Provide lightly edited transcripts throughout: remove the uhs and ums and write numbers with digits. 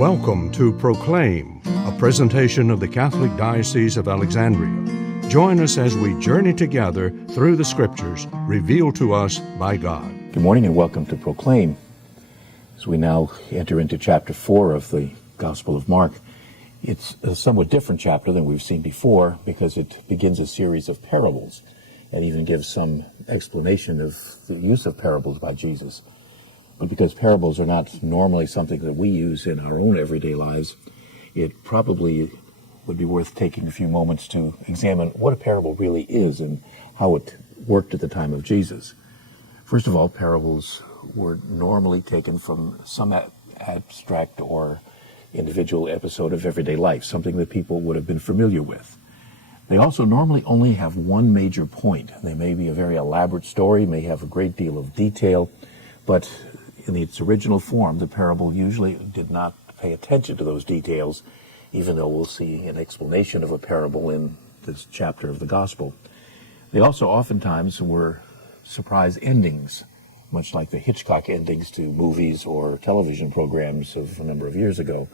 Welcome to Proclaim, a presentation of the Catholic Diocese of Alexandria. Join us as we journey together through the Scriptures revealed to us by God. Good morning and welcome to Proclaim. As we now enter into chapter 4 of the Gospel of Mark, it's a somewhat different chapter than we've seen before because it begins a series of parables and even gives some explanation of the use of parables by Jesus. But because parables are not normally something that we use in our own everyday lives, it probably would be worth taking a few moments to examine what a parable really is and how it worked at the time of Jesus. First of all, parables were normally taken from some abstract or individual episode of everyday life, something that people would have been familiar with. They also normally only have one major point. They may be a very elaborate story, may have a great deal of detail, but in its original form, the parable usually did not pay attention to those details, even though we'll see an explanation of a parable in this chapter of the Gospel. They also oftentimes were surprise endings, much like the Hitchcock endings to movies or television programs of a number of years ago.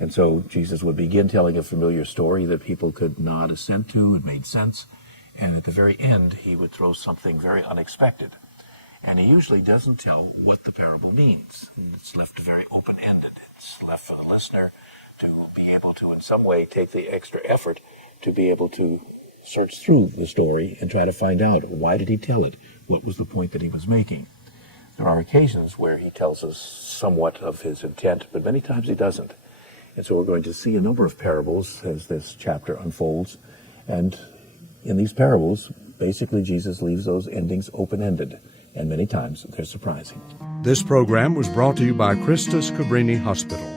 And so Jesus would begin telling a familiar story that people could nod assent to, it made sense, and at the very end he would throw something very unexpected. And he usually doesn't tell what the parable means. It's left very open-ended. It's left for the listener to be able to in some way take the extra effort to be able to search through the story and try to find out, why did he tell it? What was the point that he was making? There are occasions where he tells us somewhat of his intent, but many times he doesn't. And so we're going to see a number of parables as this chapter unfolds. And in these parables, basically Jesus leaves those endings open-ended. And many times they're surprising. This program was brought to you by Christus Cabrini Hospital.